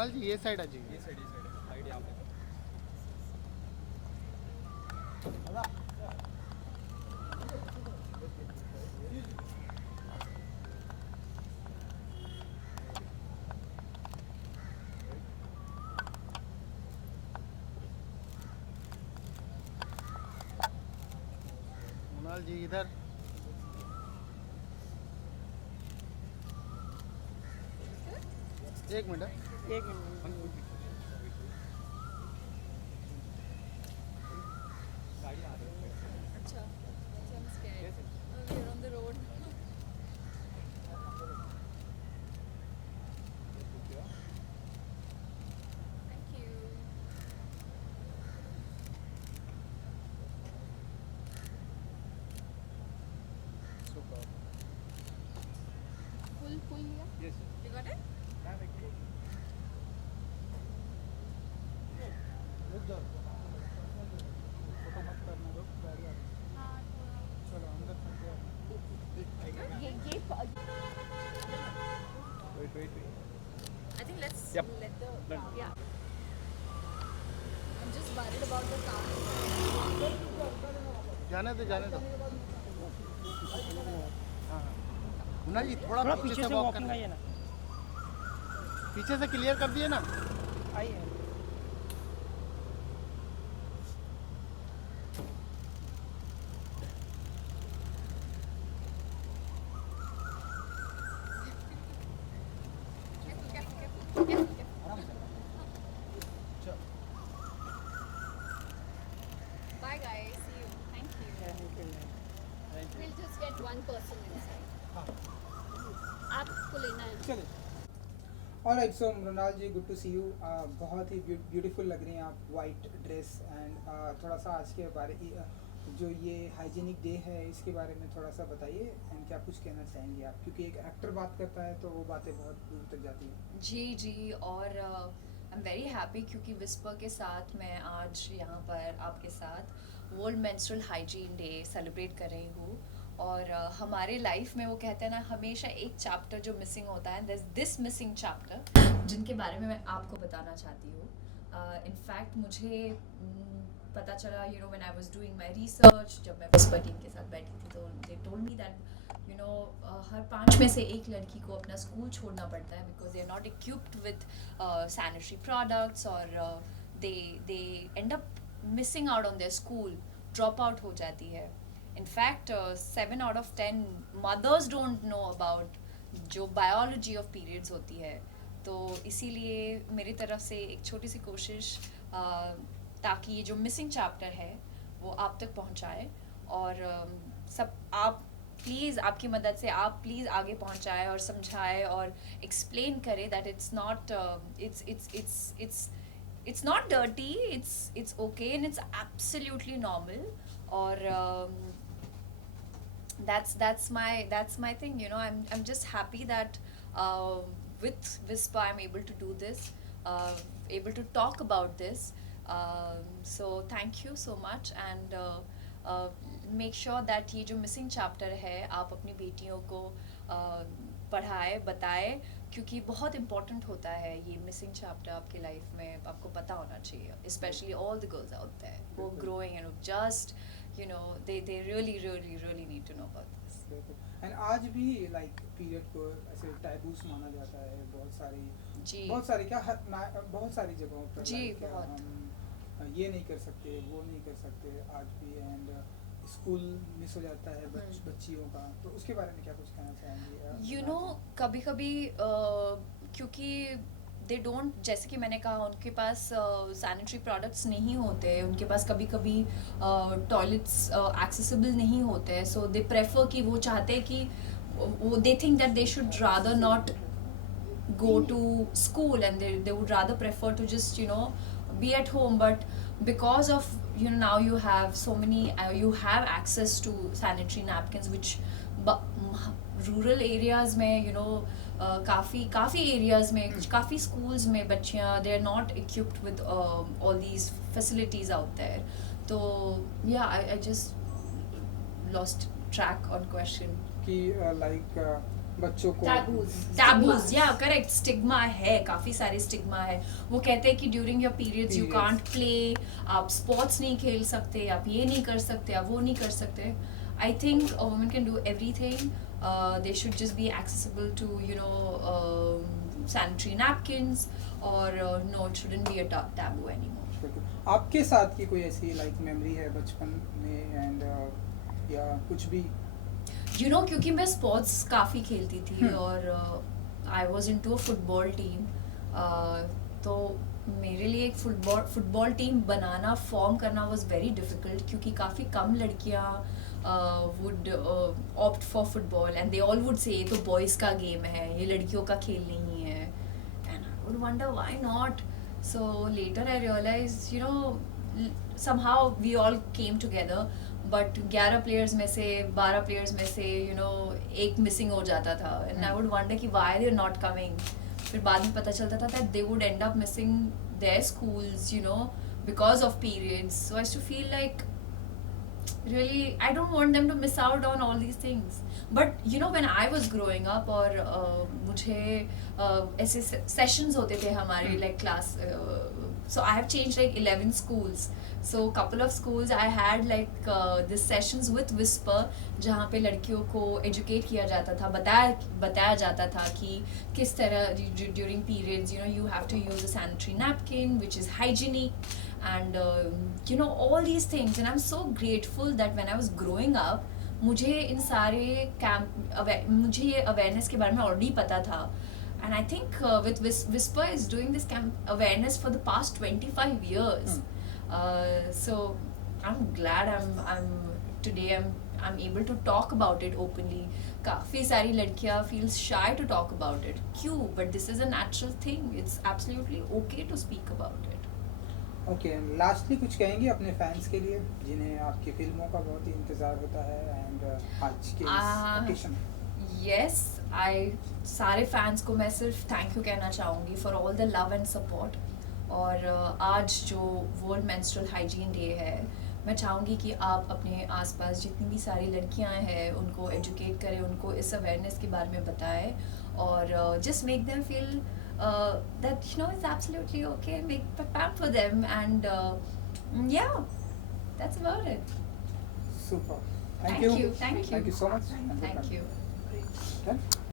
कुणाल जी ये साइड आ जाइए। ये साइड साइड यहाँ पे। कुणाल जी इधर। एक मिनट। एक मिनट। गाड़ी आ रही है। अच्छा, so I'm scared. We're on the road. Thank you. Super. Full लिया? Yes You got it? रुक जाओ। फोटो मत करने दो, गाड़ी आ रही है। हाँ थोड़ा। चलो अंदर चलते हैं। Wait I think let's Yep. let the Done. yeah. I'm just worried about the car. जाने दो जाने दो। हाँ हाँ। कुणाल जी थोड़ा थोड़ा पीछे से वॉक वॉकिंग करना। आइए ना। पीछे से क्लियर कर दिए ना। आइए। Careful. आराम से। चल। Bye guys. See you. Thank you. We'll just get one person inside. हाँ। आपको लेना है? चलिए। Alright, so Mrinal ji, good to see you. बहुत ही ब्यूटीफुल लग रही हैं आप, वाइट ड्रेस एंड थोड़ा सा आज के बारे जो ये हाइजीनिक डे है इसके बारे में थोड़ा सा बताइए एंड क्या कुछ कहना चाहेंगे आप, क्योंकि एक एक्टर बात करता है तो वो बातें बहुत दूर तक जाती हैं। जी और आई एम वेरी हैप्पी क्योंकि विस्पर के साथ मैं आज यहाँ पर आपके साथ world menstrual hygiene day celebrate कर रही हूँ। और हमारे लाइफ में वो कहते हैं ना, हमेशा एक चैप्टर जो मिसिंग होता है, दिस मिसिंग चैप्टर जिनके बारे में मैं आपको बताना चाहती हूँ। इनफैक्ट मुझे पता चला, you know, when I was doing my research, जब मैं विस्पर टीम के साथ बैठी थी तो they told me that you know हर 5 में से एक लड़की को अपना स्कूल छोड़ना पड़ता है because they are not equipped with sanitary products और they end up missing out on their school, drop out हो जाती है। In fact 7 out of 10 mothers don't know about जो बायोलॉजी ऑफ पीरियड्स होती है। तो इसीलिए मेरी तरफ से एक छोटी सी कोशिश ताकि ये जो मिसिंग चैप्टर है वो आप तक पहुंचाए और सब आप प्लीज़, आपकी मदद से आप प्लीज़ आगे पहुंचाए और समझाए और एक्सप्लेन करें that it's not it's not dirty, it's okay and it's absolutely normal. Or that's my thing, you know. I'm just happy that with Whisper I'm able to do this, able to talk about this. So thank you so much and make sure that ये जो missing chapter है आप अपनी बेटियों को पढ़ाए, बताए, क्योंकि बहुत important होता है ये missing chapter आपके life में, आपको पता होना चाहिए, especially all the girls out there who are growing and who just, you know, they really need to know about this. And आज भी लाइक पीरियड को ऐसे टैबूस माना जाता है बहुत सारी क्या बहुत सारी जगहों पर। जी, like, बहुत। हम ये नहीं कर सकते, वो नहीं कर सकते आज भी, एंड स्कूल मिस हो जाता है बच्चियों का, तो उसके बारे में क्या कुछ कहना चाहेंगे? You know, कभी कभी क्योंकि दे डोंट, जैसे कि मैंने कहा, उनके पास सैनिटरी प्रोडक्ट्स नहीं होते, उनके पास कभी कभी टॉयलेट्स एक्सेसिबल नहीं होते हैं, सो दे प्रेफर कि वो चाहते हैं कि वो they think that they should rather not go to school and they would rather prefer to just, you know, be at home. But because of, you know, now you have so many you have access to sanitary napkins, which rural areas में, you know, काफ़ी areas में, काफ़ी schools में बच्चियाँ, they are not equipped with all these facilities out there. So yeah, I just lost track on question. कि लाइक बच्चों को टैबूज या करेक्ट स्टिग्मा है, काफी सारे स्टिग्मा है। वो कहते हैं कि during your periods you Periods. Can't play, आप स्पोर्ट्स नहीं खेल सकते, आप ये नहीं कर सकते, आप वो नहीं कर सकते। I think a woman can do everything, they should just be accessible to sanitary napkins, or no, it shouldn't be a taboo anymore. आपके साथ की कोई ऐसी लाइक मेमोरी है बचपन में एंड या कुछ भी? क्योंकि मैं स्पोर्ट्स काफ़ी खेलती थी और I was into a football team, तो मेरे लिए एक फुटबॉल टीम बनाना, फॉर्म करना वॉज वेरी डिफ़िकल्ट, क्योंकि काफ़ी कम लड़कियाँ would opt for football and they all would say तो बॉयज़ का गेम है, ये लड़कियों का खेल नहीं है, and I would wonder why not. So later I realize somehow we all came together, but 11 players में से 12 प्लेयर्स में से एक मिसिंग हो जाता था, एंड आई वुड वंडर कि why they are not coming. फिर बाद में पता चलता था that they would end up missing their schools because of periods. So I used to feel like really I don't want them to miss out on all these things, but when I was growing up और मुझे ऐसे sessions होते थे हमारे like class, so I have changed like 11 schools, so couple of schools I had like this sessions with Whisper, जहाँ पे लड़कियों को educate किया जाता था, बताया जाता था कि किस तरह during periods you have to use a sanitary napkin which is hygienic, and all these things, and I'm so grateful that when I was growing up मुझे इन सारे मुझे ये awareness के बारे में already पता था, and I think with Whisper is doing this awareness for the past 25 years. So I'm glad I'm able to talk about it openly. काफ़ी सारी लड़कियाँ feel shy to talk about it. क्यों? But this is a natural thing. It's absolutely okay to speak about it. Okay, lastly कुछ कहेंगे अपने फैंस के लिए जिन्हें आपकी फिल्मों का बहुत ही इंतज़ार होता है एंड आज के ओकेशन? यस, सारे फैंस को मैं सिर्फ थैंक यू कहना चाहूँगी for all the love and support. और आज जो वर्ल्ड मेंस्ट्रुअल हाइजीन डे है, मैं चाहूँगी कि आप अपने आसपास जितनी भी सारी लड़कियाँ हैं उनको एजुकेट करें, उनको इस अवेयरनेस के बारे में बताएं, और just make them feel that it's absolutely okay, make pamper them, and yeah, that's about it. Super. Thank you. Thank you so much. Thank you. Okay.